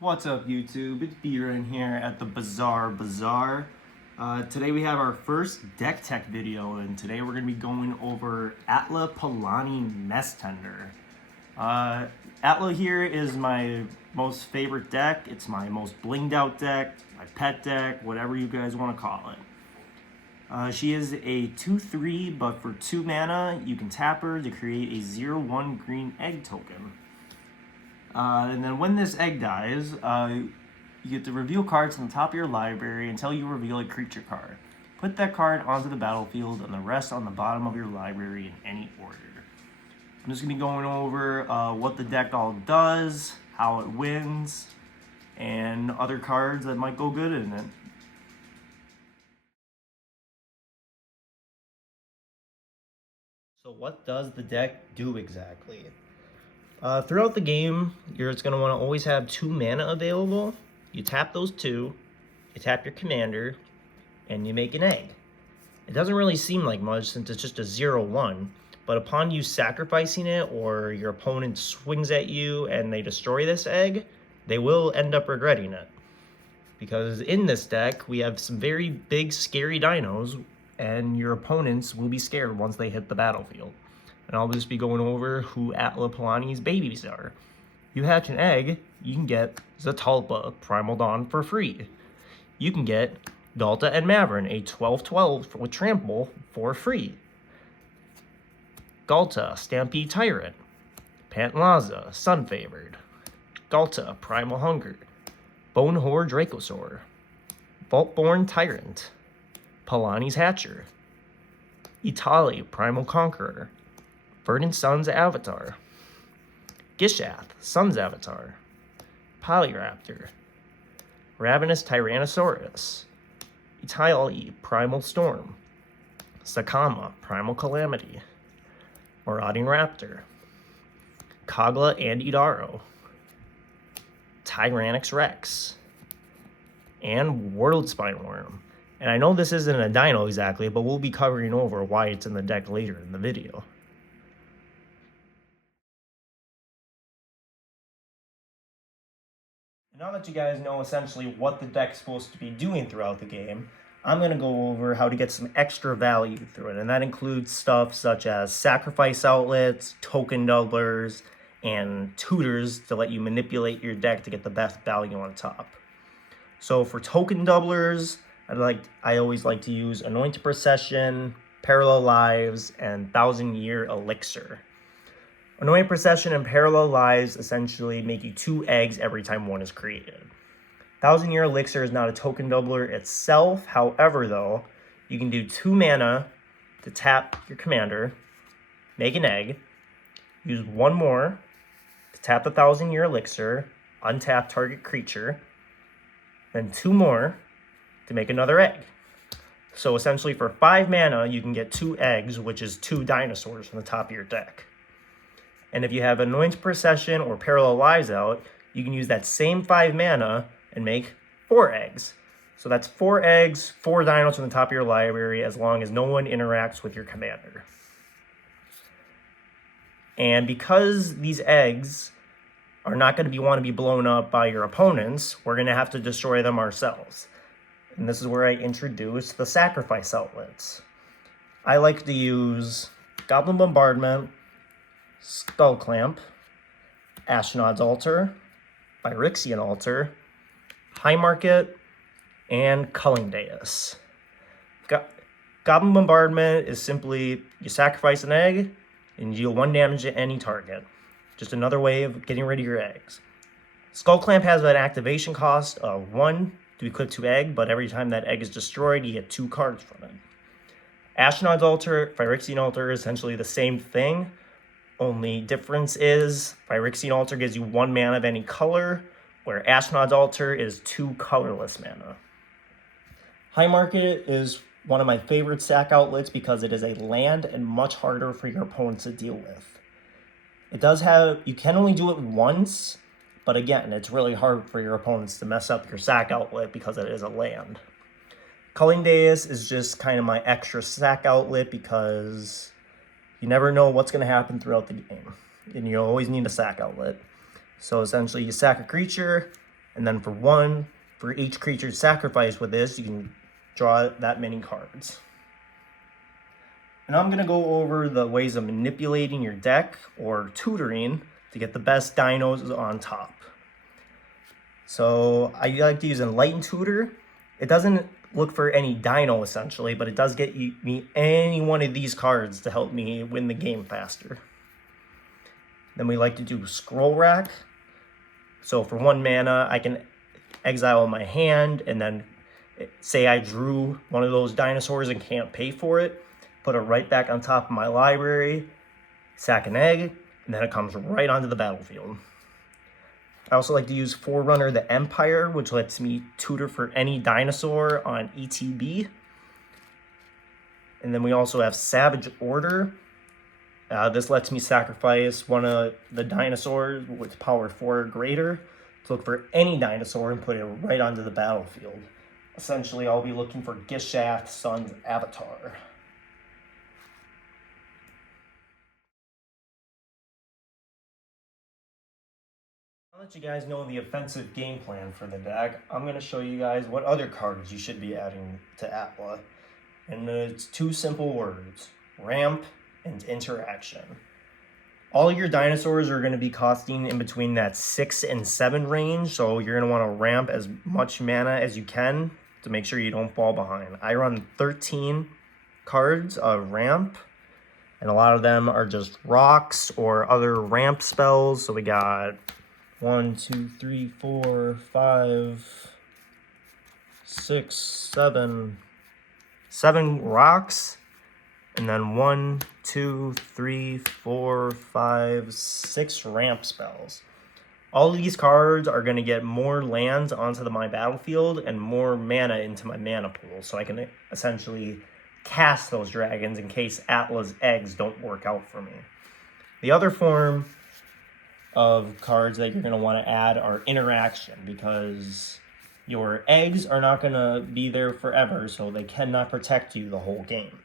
What's up, YouTube? It's B-Ren here at the Bazaar. Today we have our first deck tech video, and today we're going to be going over Atla Palani Mess Tender. Atla here is my most favorite deck. It's my most blinged out deck, my pet deck, whatever you guys want to call it. She is a 2/3, but for 2 mana, you can tap her to create a 0/1 green egg token. And then when this egg dies, you get to reveal cards on the top of your library until you reveal a creature card. Put that card onto the battlefield and the rest on the bottom of your library in any order. I'm just going to be going over what the deck all does, how it wins, and other cards that might go good in it. So what does the deck do exactly? Throughout the game, you're just going to want to always have 2 mana available. You tap those 2, you tap your commander, and you make an egg. It doesn't really seem like much since it's just a 0/1, but upon you sacrificing it or your opponent swings at you and they destroy this egg, they will end up regretting it. Because in this deck, we have some very big, scary dinos, and your opponents will be scared once they hit the battlefield. And I'll just be going over who Atla Palani's babies are. You hatch an egg, you can get Zatalpa, Primal Dawn for free. You can get Galta and Mavern, a 12/12 with Trample for free. Galta, Stampede Tyrant. Pantlaza, Sun Favored. Galta, Primal Hunger. Bonehor Dracosaur. Vaultborn Tyrant. Palani's Hatcher. Itali, Primal Conqueror. Verdant Sun's Avatar. Gishath, Sun's Avatar. Polyraptor. Ravenous Tyrannosaurus. Itali, Primal Storm. Sakama, Primal Calamity. Marauding Raptor. Kagla and Idaro. Tyrannix Rex. And World Spineworm. And I know this isn't a dino exactly, but we'll be covering over why it's in the deck later in the video. Now that you guys know essentially what the deck's supposed to be doing throughout the game, I'm going to go over how to get some extra value through it. And that includes stuff such as sacrifice outlets, token doublers, and tutors to let you manipulate your deck to get the best value on top. So for token doublers, I always like to use Anointed Procession, Parallel Lives, and 1,000-Year Elixir. Anointed Procession and Parallel Lives essentially make you 2 eggs every time one is created. 1,000-Year Elixir is not a token doubler itself. However, though, you can do 2 mana to tap your commander, make an egg, use 1 more to tap the 1,000-Year Elixir, untap target creature, then 2 more to make another egg. So essentially for 5 mana, you can get 2 eggs, which is 2 dinosaurs from the top of your deck. And if you have Anointed Procession or Parallel Lives out, you can use that same 5 mana and make 4 eggs. So that's 4 eggs, 4 dinos from the top of your library, as long as no one interacts with your commander. And because these eggs are not going to want to be blown up by your opponents, we're going to have to destroy them ourselves. And this is where I introduce the sacrifice outlets. I like to use Goblin Bombardment, Skull Clamp, Ashnod's Altar, Phyrexian Altar, High Market, and Culling Dais. Goblin Bombardment is simply you sacrifice an egg and you deal 1 damage to any target. Just another way of getting rid of your eggs. Skull Clamp has an activation cost of 1 to equip to egg, but every time that egg is destroyed, you get 2 cards from it. Ashnod's Altar, Phyrexian Altar is essentially the same thing. Only difference is Phyrexian Altar gives you 1 mana of any color, where Ashnod's Altar is 2 colorless mana. High Market is one of my favorite sack outlets because it is a land and much harder for your opponents to deal with. It does have, you can only do it once, but again, it's really hard for your opponents to mess up your sack outlet because it is a land. Culling Dais is just kind of my extra sack outlet because you never know what's going to happen throughout the game, and you always need a sack outlet. So essentially, you sack a creature, And then for each creature sacrificed with this, you can draw that many cards. And I'm going to go over the ways of manipulating your deck or tutoring to get the best dinos on top. So I like to use Enlightened Tutor. It doesn't look for any dino essentially, but it does get me any one of these cards to help me win the game faster. Then we like to do Scroll Rack. So for 1 mana, I can exile my hand, and then say I drew one of those dinosaurs and can't pay for it, put it right back on top of my library, sack an egg, and then it comes right onto the battlefield. I also like to use Forerunner the Empire, which lets me tutor for any dinosaur on ETB. And then we also have Savage Order. This lets me sacrifice one of the dinosaurs with power 4 or greater to look for any dinosaur and put it right onto the battlefield. Essentially, I'll be looking for Gishath Sun's Avatar. Now that you guys know the offensive game plan for the deck, I'm going to show you guys what other cards you should be adding to Atla. And it's 2 simple words: ramp and interaction. All your dinosaurs are going to be costing in between that 6 and 7 range, so you're going to want to ramp as much mana as you can to make sure you don't fall behind. I run 13 cards of ramp, and a lot of them are just rocks or other ramp spells. So we got 1, 2, 3, 4, 5, 6, 7 rocks, and then 1, 2, 3, 4, 5, 6 ramp spells. All of these cards are going to get more lands onto my battlefield and more mana into my mana pool, so I can essentially cast those dragons in case Atla's eggs don't work out for me. The other form of cards that you're going to want to add are interaction, because your eggs are not going to be there forever, so they cannot protect you the whole game.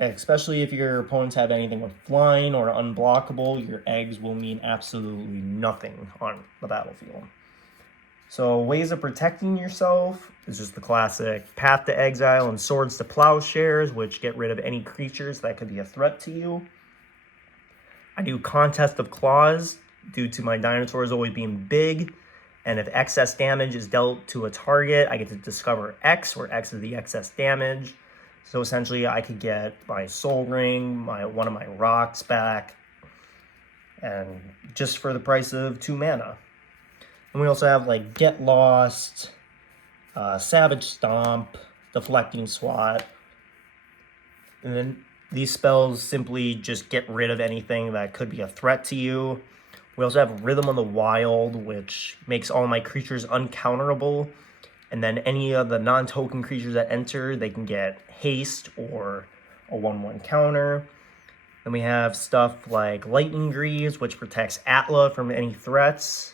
Especially if your opponents have anything with flying or unblockable, your eggs will mean absolutely nothing on the battlefield. So ways of protecting yourself is just the classic Path to Exile and Swords to Plowshares, which get rid of any creatures that could be a threat to you. I do Contest of Claws due to my dinosaurs always being big, and if excess damage is dealt to a target, I get to discover X, where X is the excess damage. So essentially, I could get my Soul Ring, one of my rocks back, and just for the price of 2 mana. And we also have like Get Lost, Savage Stomp, Deflecting Swat, and then these spells simply just get rid of anything that could be a threat to you. We also have Rhythm of the Wild, which makes all my creatures uncounterable. And then any of the non-token creatures that enter, they can get haste or a 1/1 counter. Then we have stuff like Lightning Greaves, which protects Atla from any threats.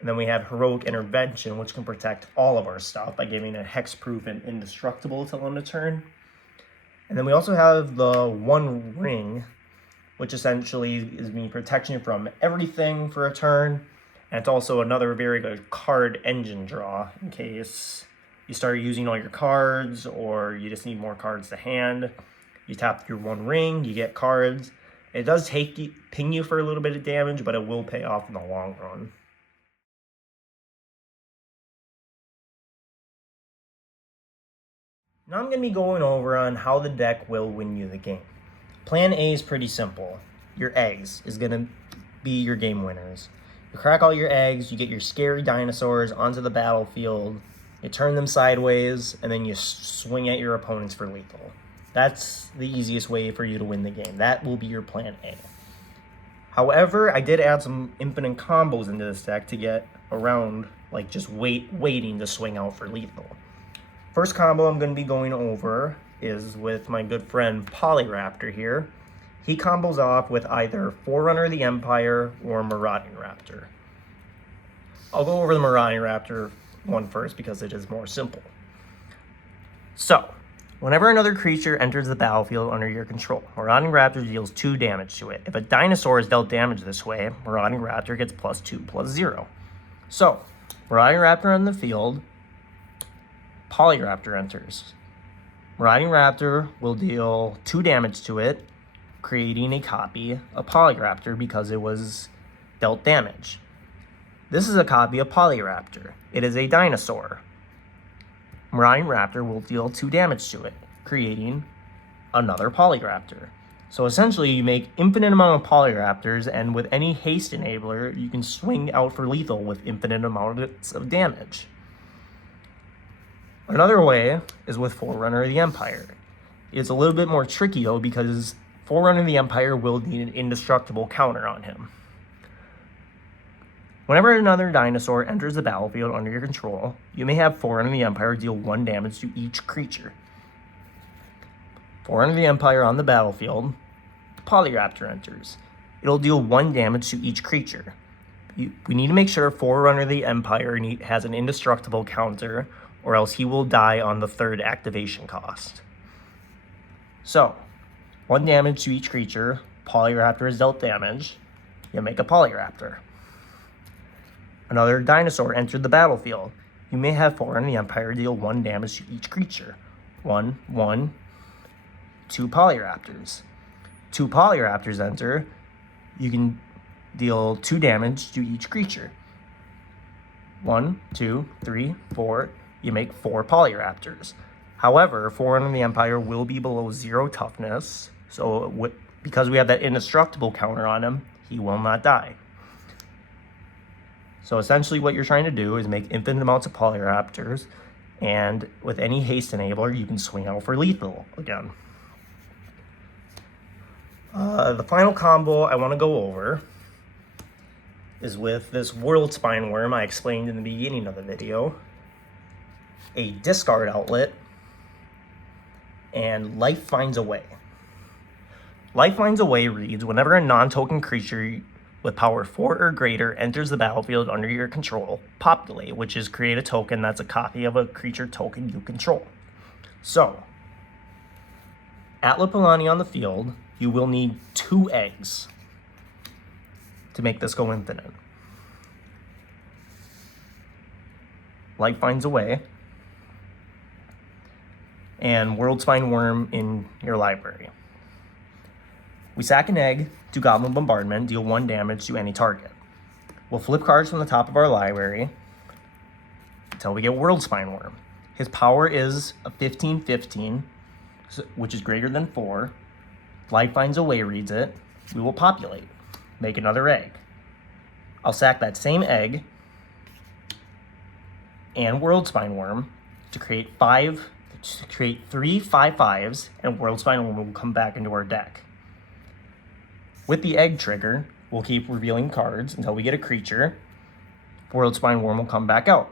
And then we have Heroic Intervention, which can protect all of our stuff by giving it hexproof and indestructible till end of turn. And then we also have the One Ring, which essentially is me protection from everything for a turn. And it's also another very good card engine draw in case you start using all your cards or you just need more cards to hand. You tap your One Ring, you get cards. It does ping you for a little bit of damage, but it will pay off in the long run. Now I'm going to be going over on how the deck will win you the game. Plan A is pretty simple. Your eggs is going to be your game winners. You crack all your eggs, you get your scary dinosaurs onto the battlefield, you turn them sideways, and then you swing at your opponents for lethal. That's the easiest way for you to win the game. That will be your plan A. However, I did add some infinite combos into this deck to get around, like just waiting to swing out for lethal. First combo I'm going to be going over is with my good friend Polyraptor here. He combos off with either Forerunner the Empire or Marauding Raptor. I'll go over the Marauding Raptor one first because it is more simple. So, whenever another creature enters the battlefield under your control, Marauding Raptor deals 2 damage to it. If a dinosaur is dealt damage this way, Marauding Raptor gets +2/+0. So, Marauding Raptor on the field, Polyraptor enters. Marauding Raptor will deal 2 damage to it, creating a copy of Polyraptor because it was dealt damage. This is a copy of Polyraptor. It is a dinosaur. Marauding Raptor will deal 2 damage to it, creating another Polyraptor. So essentially, you make infinite amount of Polyraptors, and with any haste enabler, you can swing out for lethal with infinite amounts of damage. Another way is with Forerunner of the Empire. It's a little bit more tricky though, because Forerunner of the Empire will need an indestructible counter on him. Whenever another dinosaur enters the battlefield under your control, you may have Forerunner of the Empire deal 1 damage to each creature. Forerunner of the Empire on the battlefield, Polyraptor enters. It'll deal 1 damage to each creature. We need to make sure Forerunner of the Empire has an indestructible counter, or else he will die on the 3rd activation cost. So, 1 damage to each creature, Polyraptor is dealt damage, you make a Polyraptor. Another dinosaur entered the battlefield. You may have Forerunner of the Empire deal 1 damage to each creature. 1, 1, 2 Polyraptors. 2 Polyraptors enter. You can deal 2 damage to each creature. 1, 2, 3, 4. You make 4 Polyraptors. However, Forerunner of the Empire will be below 0 toughness, so because we have that indestructible counter on him, he will not die. So essentially what you're trying to do is make infinite amounts of Polyraptors, and with any haste enabler, you can swing out for lethal again. The final combo I want to go over is with this World Spine Worm I explained in the beginning of the video, a discard outlet, and Life Finds a Way. Life Finds a Way reads, whenever a non-token creature with power 4 or greater enters the battlefield under your control, populate, which is create a token that's a copy of a creature token you control. So, Atla Palani on the field, you will need 2 eggs to make this go infinite. Life Finds a Way, and World Spine Worm in your library. We sack an egg to Goblin Bombardment, deal 1 damage to any target. We'll flip cards from the top of our library until we get World Spine Worm. His power is a 15/15, which is greater than 4. Life Finds a Way reads it. We will populate, make another egg. I'll sack that same egg and World Spine Worm to create 3 5/5s, and World Spine Worm will come back into our deck. With the egg trigger, we'll keep revealing cards until we get a creature. World Spine Worm will come back out.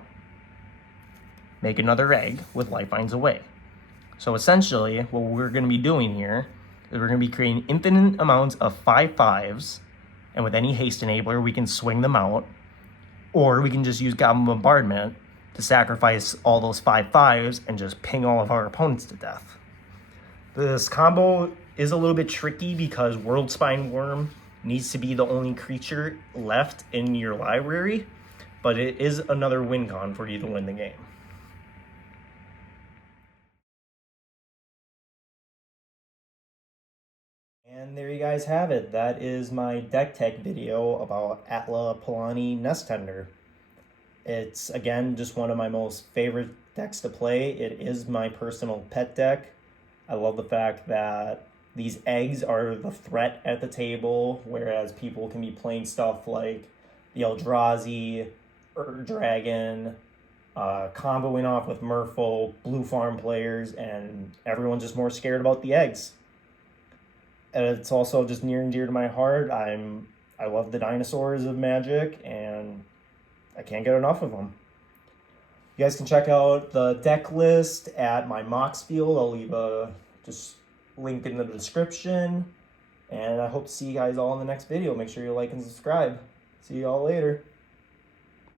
Make another egg with Life Finds a Way. So essentially, what we're going to be doing here is we're going to be creating infinite amounts of 5/5s, and with any haste enabler, we can swing them out, or we can just use Goblin Bombardment to sacrifice all those 5/5s and just ping all of our opponents to death. This combo is a little bit tricky because World Spine Worm needs to be the only creature left in your library, but it is another win con for you to win the game. And there you guys have it. That is my deck tech video about Atla Palani Nest Tender. It's, again, just one of my most favorite decks to play. It is my personal pet deck. I love the fact that these eggs are the threat at the table, whereas people can be playing stuff like the Eldrazi, Dragon, comboing off with Merfolk, Blue Farm players, and everyone's just more scared about the eggs. And it's also just near and dear to my heart. I love the dinosaurs of Magic, and I can't get enough of them. You guys can check out the deck list at my Mox Field. I'll leave a just link in the description. And I hope to see you guys all in the next video. Make sure you like and subscribe. See you all later.